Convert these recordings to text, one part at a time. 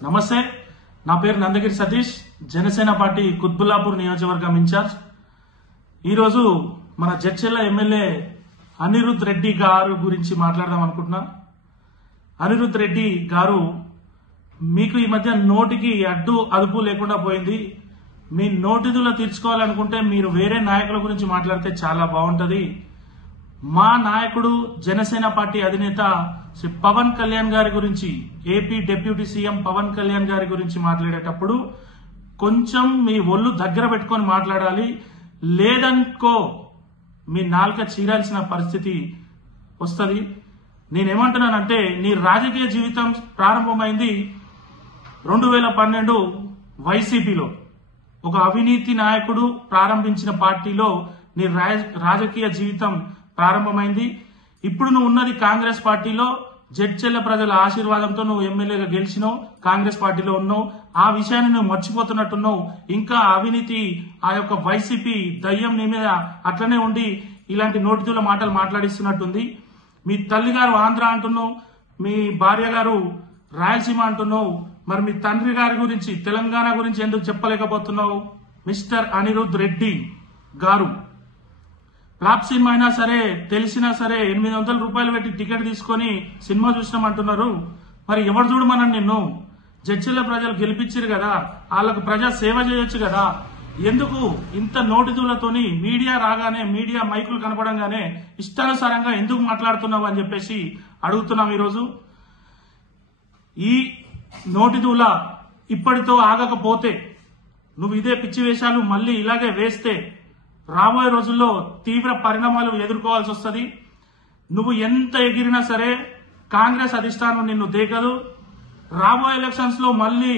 నమస్తే, నా పేరు నందగిరి సతీష్, జనసేన పార్టీ కుత్బుల్లాపూర్ నియోజకవర్గం ఇన్ఛార్జ్. ఈరోజు మన జడ్చెర్ల ఎమ్మెల్యే అనిరుద్ రెడ్డి గారు గురించి మాట్లాడదాం అనుకుంటున్నా. అనిరుద్ రెడ్డి గారు, మీకు ఈ మధ్య నోటికి అడ్డు అదుపు లేకుండా పోయింది. మీ నోటిదులో తీర్చుకోవాలనుకుంటే మీరు వేరే నాయకుల గురించి మాట్లాడితే చాలా బాగుంటది. మా నాయకుడు జనసేన పార్టీ అధినేత శ్రీ పవన్ కళ్యాణ్ గారి గురించి, AP deputy CM Pawan Kalyan గారి గురించి మాట్లాడేటప్పుడు కొంచెం మీ ఒళ్ళు దగ్గర పెట్టుకొని మాట్లాడాలి. లేదనుకో మీ నాలుక చీరాల్సిన పరిస్థితి వస్తుంది. నేనేమంటున్నానంటే, నీ రాజకీయ జీవితం ప్రారంభమైంది 2012 వైసీపీలో. ఒక అవినీతి నాయకుడు ప్రారంభించిన పార్టీలో నీ రాజకీయ జీవితం ప్రారంభమైంది. ఇప్పుడు నువ్వు ఉన్నది కాంగ్రెస్ పార్టీలో. జడ్చెర్ల ప్రజల ఆశీర్వాదంతో నువ్వు ఎమ్మెల్యేగా గెలిచినావు, కాంగ్రెస్ పార్టీలో ఉన్నావు. ఆ విషయాన్ని నువ్వు మర్చిపోతున్నట్టున్నావు. ఇంకా అవినీతి, ఆ యొక్క వైసీపీ దయ్యం నీ మీద అట్లనే ఉండి ఇలాంటి నోటితుల మాటలు మాట్లాడిస్తున్నట్టుంది. మీ తల్లి గారు ఆంధ్ర అంటున్నావు, మీ భార్య గారు రాయలసీమ అంటున్నావు. మరి మీ తండ్రి గారి గురించి, తెలంగాణ గురించి ఎందుకు చెప్పలేకపోతున్నావు? మిస్టర్ అనిరుద్ రెడ్డి గారు, ఫ్లాప్ సినిమా అయినా సరే, తెలిసినా సరే 800 రూపాయలు పెట్టి టికెట్ తీసుకొని సినిమా చూసినామంటున్నారు. మరి ఎవరు చూడమన్నాను నిన్ను? జడ్చెర్ల ప్రజలు గెలిపించారు కదా, వాళ్ళకు ప్రజా సేవ చేయొచ్చు కదా. ఎందుకు ఇంత నోటిదూలతోని మీడియా రాగానే, మీడియా మైకులు కనపడంగానే ఇష్టానుసారంగా ఎందుకు మాట్లాడుతున్నావు అని చెప్పేసి అడుగుతున్నాం. ఈరోజు ఈ నోటిదూల ఇప్పటితో ఆగకపోతే, నువ్వు ఇదే పిచ్చి వేషాలు మళ్ళీ ఇలాగే వేస్తే రాబోయే రోజుల్లో తీవ్ర పరిణామాలు ఎదుర్కోవాల్సి వస్తుంది. నువ్వు ఎంత ఎగిరినా సరే కాంగ్రెస్ అధిష్టానం నిన్ను దేకదు. రాబోయే ఎలక్షన్స్ లో మళ్ళీ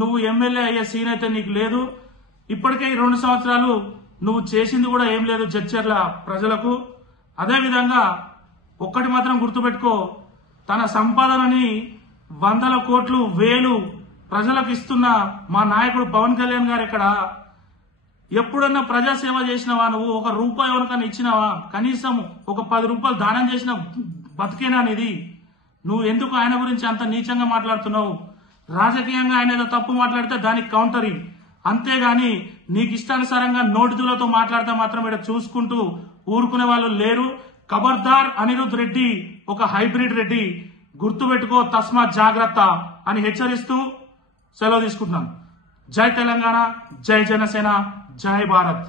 నువ్వు ఎమ్మెల్యే అయ్యే సీన్ అయితే నీకు లేదు. ఇప్పటికే 2 సంవత్సరాలు నువ్వు చేసింది కూడా ఏం లేదు జడ్చెర్ల ప్రజలకు. అదేవిధంగా ఒక్కటి మాత్రం గుర్తుపెట్టుకో, తన సంపాదనని 100 కోట్లు, 1000 ప్రజలకు ఇస్తున్న మా నాయకుడు పవన్ కళ్యాణ్ గారు ఇక్కడ ఎప్పుడన్నా ప్రజాసేవ చేసినావా? నువ్వు ఒక రూపాయి ఎవరికన్నా ఇచ్చినావా? కనీసం ఒక 10 రూపాయలు దానం చేసిన బతికేనా అనేది? నువ్వు ఎందుకు ఆయన గురించి అంత నీచంగా మాట్లాడుతున్నావు? రాజకీయంగా ఆయన ఏదో తప్పు మాట్లాడితే దానికి కౌంటరీ, అంతేగాని నీకు ఇష్టానుసారంగా నోటిదులతో మాట్లాడితే మాత్రం ఇక్కడ చూసుకుంటూ ఊరుకునే వాళ్ళు లేరు. ఖబర్దార్ అనిరుద్ రెడ్డి ఒక హైబ్రిడ్ రెడ్డి, గుర్తుపెట్టుకో, తస్మాత్ జాగ్రత్త అని హెచ్చరిస్తూ సెలవు తీసుకుంటున్నాను. జై తెలంగాణ, జై జనసేన, జై భారత్.